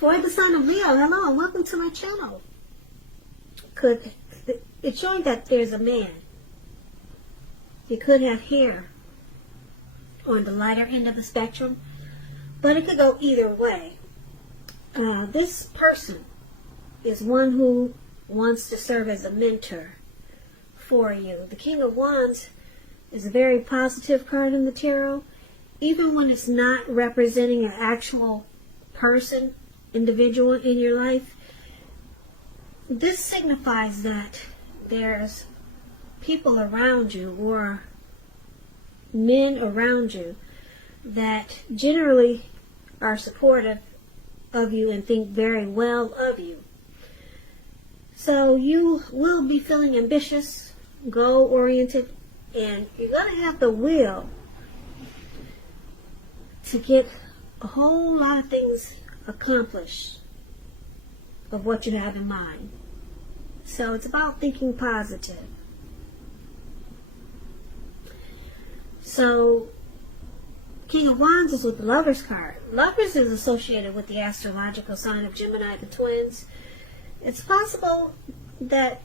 For the sign of Leo, hello and welcome to my channel. It's showing that there's a man. He could have hair on the lighter end of the spectrum, but it could go either way. This person is one who wants to serve as a mentor for you. The King of Wands is a very positive card in the tarot, even when it's not representing an actual person, individual in your life. This signifies that there's people around you or men around you that generally are supportive of you and think very well of you. So you will be feeling ambitious, goal-oriented, and you're going to have the will to get a whole lot of things accomplished of what you have in mind. So it's about thinking positive. So King of Wands is with the Lovers card. Lovers is associated with the astrological sign of Gemini, the twins. It's possible that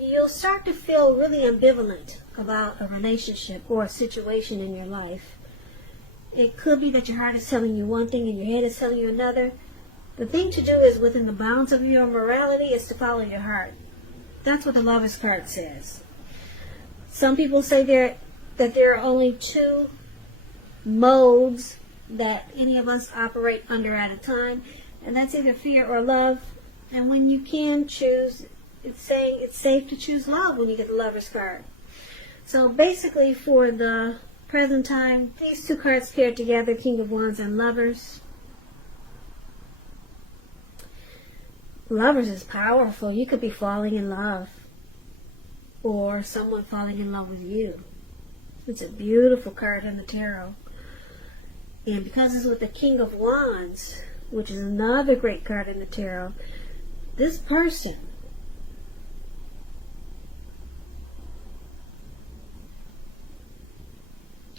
you'll start to feel really ambivalent about a relationship or a situation in your life. It could be that your heart is telling you one thing and your head is telling you another. The thing to do is, within the bounds of your morality, is to follow your heart. That's what the Lovers card says. Some people say that there are only two modes that any of us operate under at a time, and that's either fear or love. And when you can choose, it's saying it's safe to choose love when you get the Lovers card. So basically, for the present time, these two cards paired together, King of Wands and Lovers. Lovers is powerful. You could be falling in love, or someone falling in love with you. It's a beautiful card in the tarot. And because it's with the King of Wands, which is another great card in the tarot, this person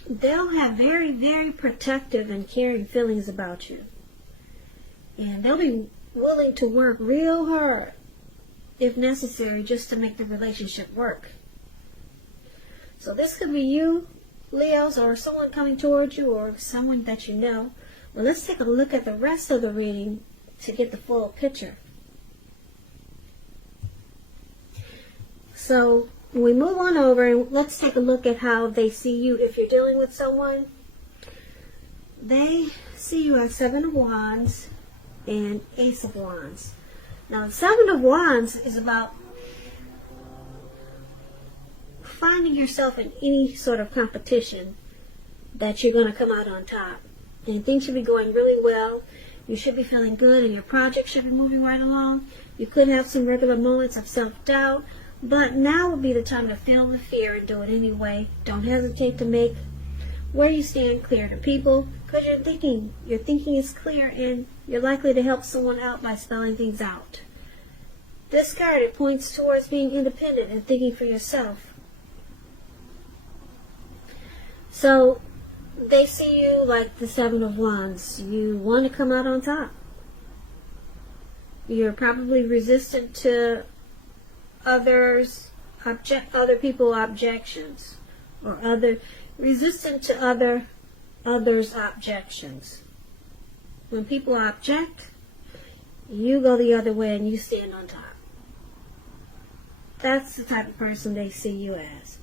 they'll have very, very protective and caring feelings about you. And they'll be willing to work real hard, if necessary, just to make the relationship work. So this could be you, Leos, or someone coming towards you, or someone that you know. Well, let's take a look at the rest of the reading to get the full picture. So we move on over and let's take a look at how they see you. If you're dealing with someone, they see you as Seven of Wands and Ace of Wands. Now, the Seven of Wands is about finding yourself in any sort of competition that you're going to come out on top. And things should be going really well. You should be feeling good and your project should be moving right along. You could have some regular moments of self-doubt, but now would be the time to feel the fear and do it anyway. Don't hesitate to make where you stand clear to people, because your thinking is clear and you're likely to help someone out by spelling things out. This card, it points towards being independent and thinking for yourself. So they see you like the Seven of Wands. You want to come out on top. You're probably resistant to other people's objections, or resistant to others' objections. When people object, you go the other way and you stand on top. That's the type of person they see you as.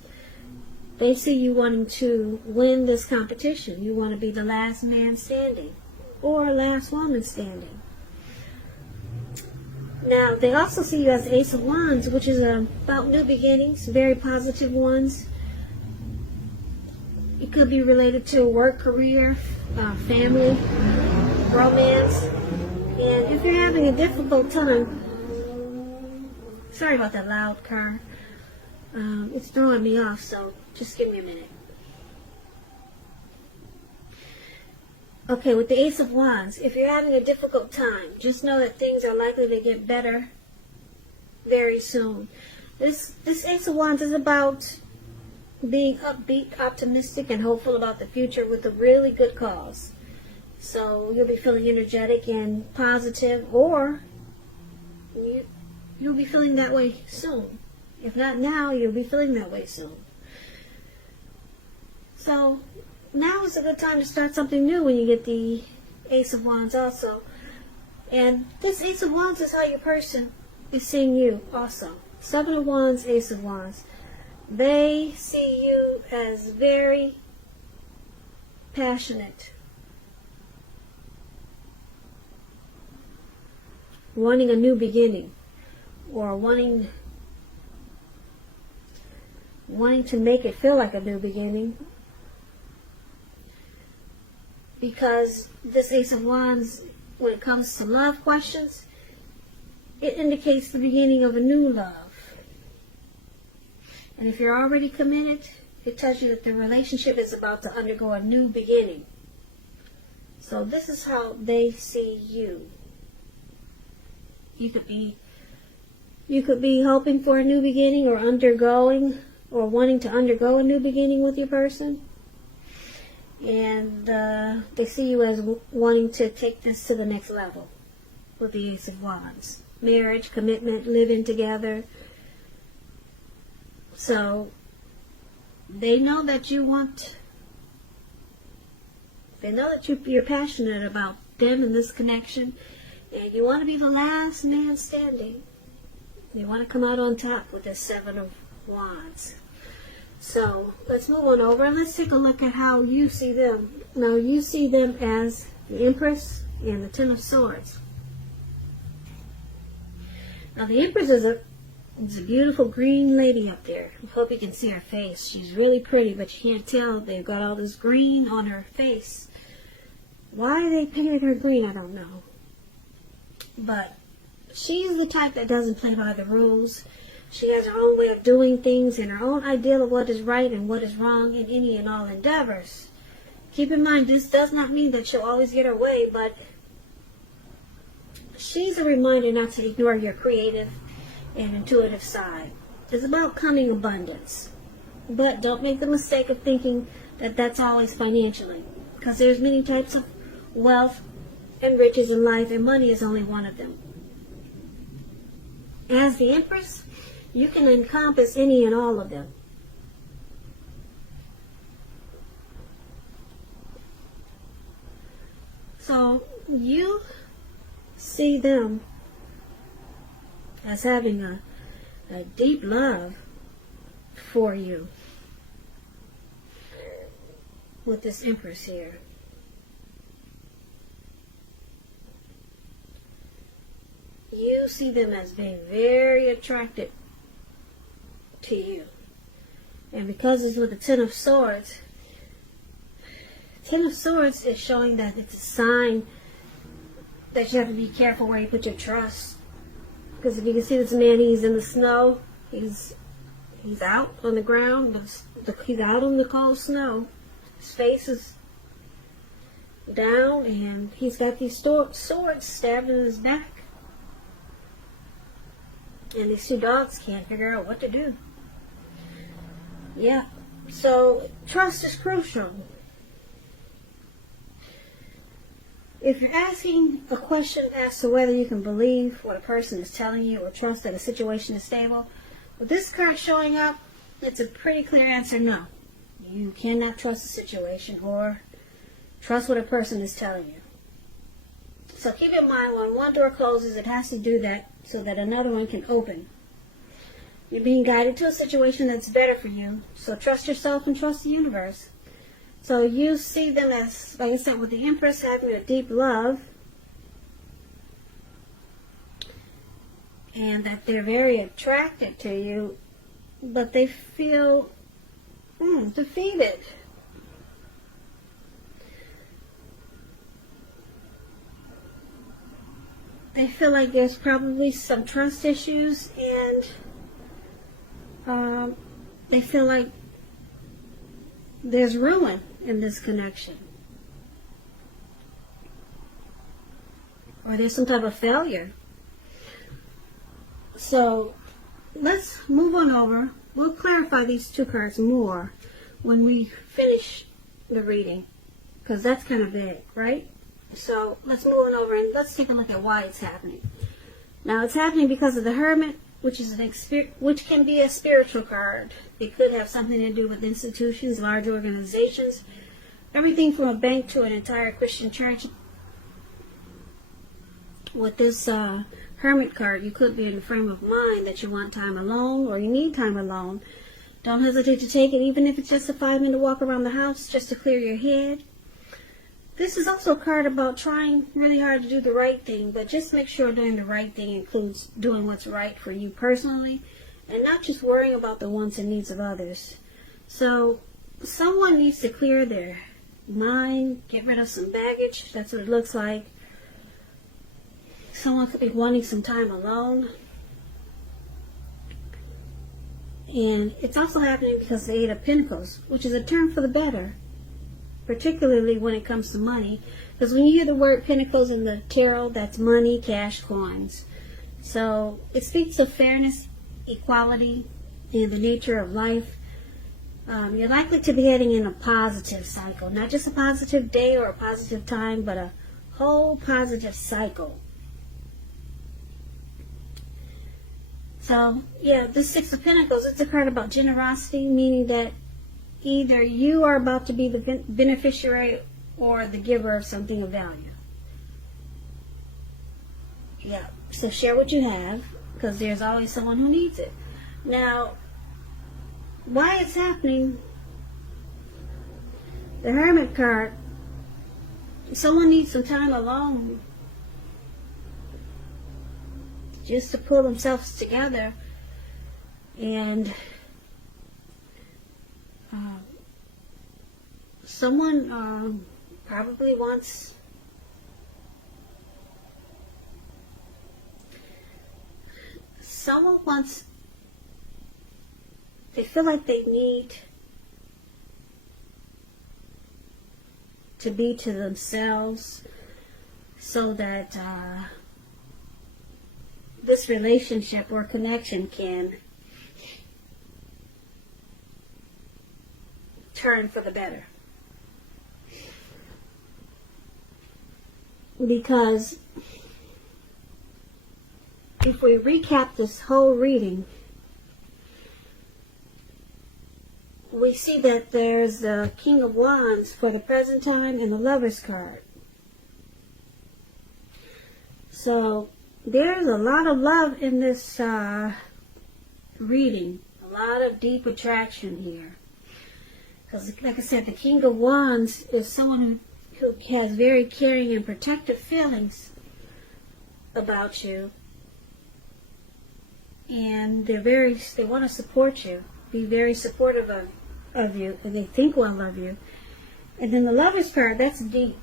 They see you wanting to win this competition. You want to be the last man standing, or last woman standing. Now, they also see you as the Ace of Wands, which is about new beginnings, very positive ones. It could be related to work, career, family, romance. And if you're having a difficult time, sorry about that loud car. It's throwing me off, so just give me a minute. Okay, with the Ace of Wands, if you're having a difficult time, just know that things are likely to get better very soon. This Ace of Wands is about being upbeat, optimistic, and hopeful about the future with a really good cause. So you'll be feeling energetic and positive, or you'll be feeling that way soon. If not now, you'll be feeling that way soon. So now is a good time to start something new when you get the Ace of Wands also. And this Ace of Wands is how your person is seeing you also. Seven of Wands, Ace of Wands. They see you as very passionate, wanting a new beginning, or wanting to make it feel like a new beginning. Because this Ace of Wands, when it comes to love questions, it indicates the beginning of a new love. And if you're already committed, it tells you that the relationship is about to undergo a new beginning. So this is how they see you. You could be hoping for a new beginning, or undergoing, or wanting to undergo a new beginning with your person. And they see you as wanting to take this to the next level with the Ace of Wands. Marriage, commitment, living together. So they know that you're passionate about them and this connection, and you want to be the last man standing. You want to come out on top with this Seven of Wands. So let's move on over and let's take a look at how you see them. Now you see them as the Empress and the Ten of Swords. Now the Empress is a beautiful green lady up there. I hope you can see her face. She's really pretty, but you can't tell. They've got all this green on her face. Why they painted her green, I don't know. But she's the type that doesn't play by the rules. She has her own way of doing things and her own ideal of what is right and what is wrong in any and all endeavors. Keep in mind, this does not mean that she'll always get her way, but she's a reminder not to ignore your creative and intuitive side. It's about coming abundance. But don't make the mistake of thinking that that's always financially, because there's many types of wealth and riches in life, and money is only one of them. As the Empress, you can encompass any and all of them. So you see them as having a deep love for you with this Empress here. You see them as being very attracted to you. And because it's with the Ten of Swords is showing that it's a sign that you have to be careful where you put your trust. Because if you can see this man, he's in the snow. He's out on the ground, but he's out on the cold snow. His face is down, and he's got these swords stabbed in his back. And these two dogs can't figure out what to do. Yeah, so trust is crucial. If you're asking a question as to whether you can believe what a person is telling you or trust that a situation is stable, with this card showing up, it's a pretty clear answer: no. You cannot trust the situation or trust what a person is telling you. So keep in mind, when one door closes, it has to do that so that another one can open. You're being guided to a situation that's better for you, so trust yourself and trust the universe. So you see them as, like I said, with the Empress having a deep love, and that they're very attracted to you, but they feel defeated. They feel like there's probably some trust issues, and they feel like there's ruin in this connection. Or there's some type of failure. So let's move on over. We'll clarify these two cards more when we finish the reading, because that's kind of vague, right? So let's move on over and let's take a look at why it's happening. Now it's happening because of the Hermit, which is which can be a spiritual card. It could have something to do with institutions, large organizations, everything from a bank to an entire Christian church. With this Hermit card, you could be in a frame of mind that you want time alone or you need time alone. Don't hesitate to take it, even if it's just a 5-minute walk around the house just to clear your head. This is also a card about trying really hard to do the right thing, but just make sure doing the right thing includes doing what's right for you personally and not just worrying about the wants and needs of others. So someone needs to clear their mind, get rid of some baggage. That's what it looks like. Someone could be wanting some time alone. And it's also happening because of the Eight of Pentacles, which is a turn for the better, particularly when it comes to money. Because when you hear the word Pentacles in the tarot, that's money, cash, coins. So it speaks of fairness, equality, and the nature of life. You're likely to be heading in a positive cycle. Not just a positive day or a positive time, but a whole positive cycle. So, yeah, this Six of Pentacles, it's a card about generosity, meaning that either you are about to be the beneficiary or the giver of something of value. Yeah, so share what you have, because there's always someone who needs it. Now, why it's happening, the Hermit card, someone needs some time alone just to pull themselves together and someone probably wants they feel like they need to be to themselves so that this relationship or connection can turn for the better. Because if we recap this whole reading, we see that there's the King of Wands for the present time and the Lover's card. So there's a lot of love in this reading, a lot of deep attraction here. Because, like I said, the King of Wands is someone who has very caring and protective feelings about you. And they want to support you, be very supportive of you, and they think well of you. And then the Lover's card, that's deep.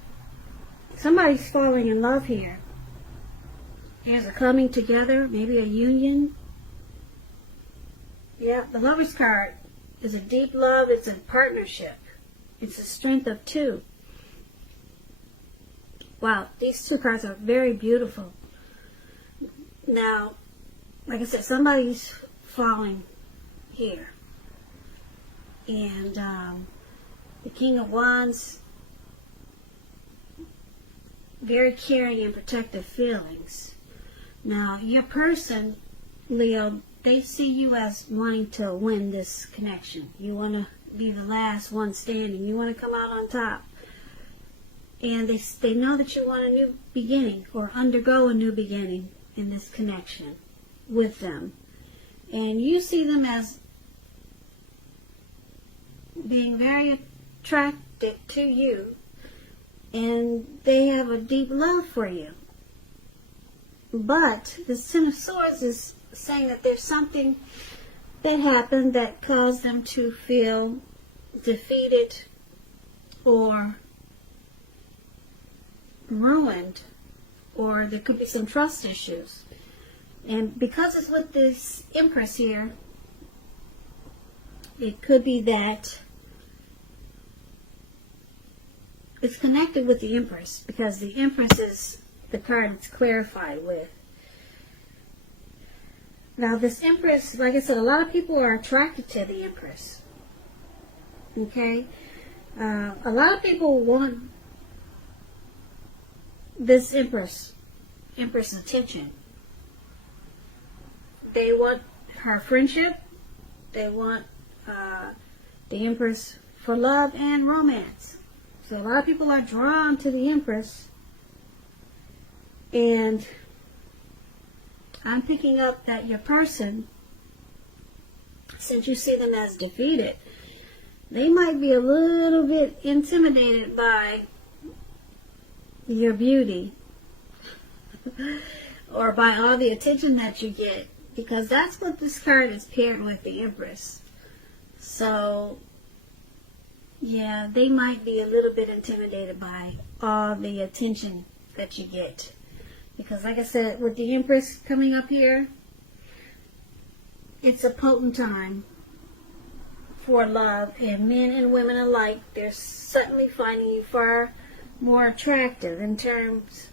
Somebody's falling in love here. There's a coming together, maybe a union. Yeah, the Lover's card is a deep love. It's a partnership. It's a strength of two. Wow, these two cards are very beautiful. Now, like I said, somebody's falling here. And the King of Wands, very caring and protective feelings. Now, your person, Leo, they see you as wanting to win this connection. You want to be the last one standing. You want to come out on top. And they know that you want a new beginning or undergo a new beginning in this connection with them. And you see them as being very attracted to you. And they have a deep love for you. But the Ten of Swords is saying that there's something that happened that caused them to feel defeated or ruined, or there could be some trust issues. And because it's with this Empress here, it could be that it's connected with the Empress, because the Empress is the card it's clarified with. Now this Empress, like I said, a lot of people are attracted to the Empress. Okay? A lot of people want this Empress attention. They want her friendship. They want the Empress for love and romance. So a lot of people are drawn to the Empress. And I'm picking up that your person, since you see them as defeated, they might be a little bit intimidated by your beauty or by all the attention that you get, because that's what this card is paired with, the Empress. So yeah, they might be a little bit intimidated by all the attention that you get, because like I said, with the Empress coming up here, it's a potent time for love, and men and women alike, they're suddenly finding you far more attractive in terms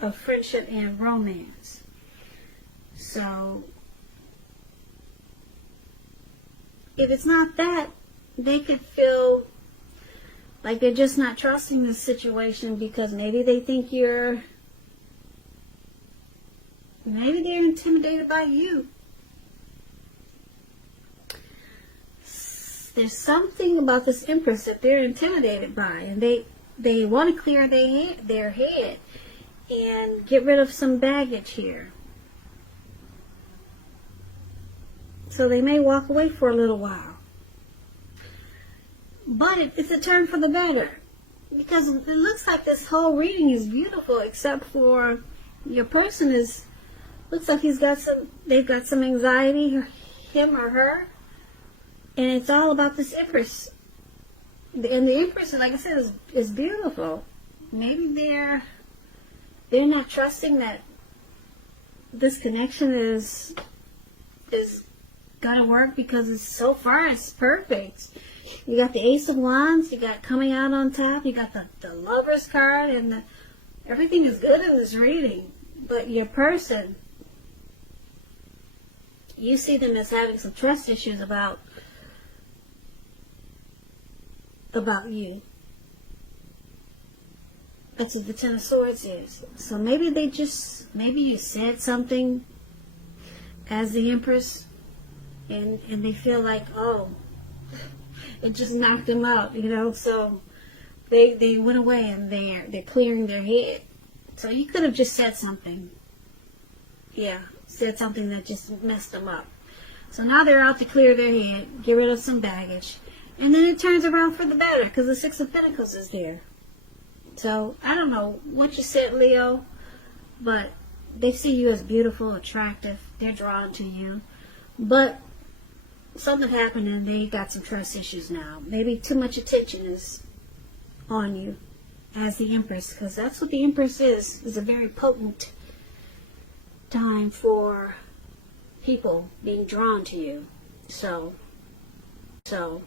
of friendship and romance. So if it's not that, they could feel like they're just not trusting the situation, because maybe they think maybe they're intimidated by you. There's something about this Empress that they're intimidated by, and they want to clear their head and get rid of some baggage here. So they may walk away for a little while. But it's a turn for the better, because it looks like this whole reading is beautiful, except for your person looks like they've got some anxiety, him or her. And it's all about this Empress. And the Empress, like I said, is beautiful. Maybe they're not trusting that this connection is gonna work, because so far it's perfect. You got the Ace of Wands, you got coming out on top, you got the Lover's card, and everything is good in this reading. But your person, you see them as having some trust issues about you. That's what the Ten of Swords is. So maybe you said something as the Empress, and they feel like, oh, it just knocked them out, so they went away and they're clearing their head. So you could have just said something. Yeah, said something that just messed them up. So now they're out to clear their head, get rid of some baggage. And then it turns around for the better, because the Six of Pentacles is there. So I don't know what you said, Leo, but they see you as beautiful, attractive. They're drawn to you. But something happened and they got some trust issues now. Maybe too much attention is on you as the Empress, because that's what the Empress is a very potent time for people being drawn to you. So so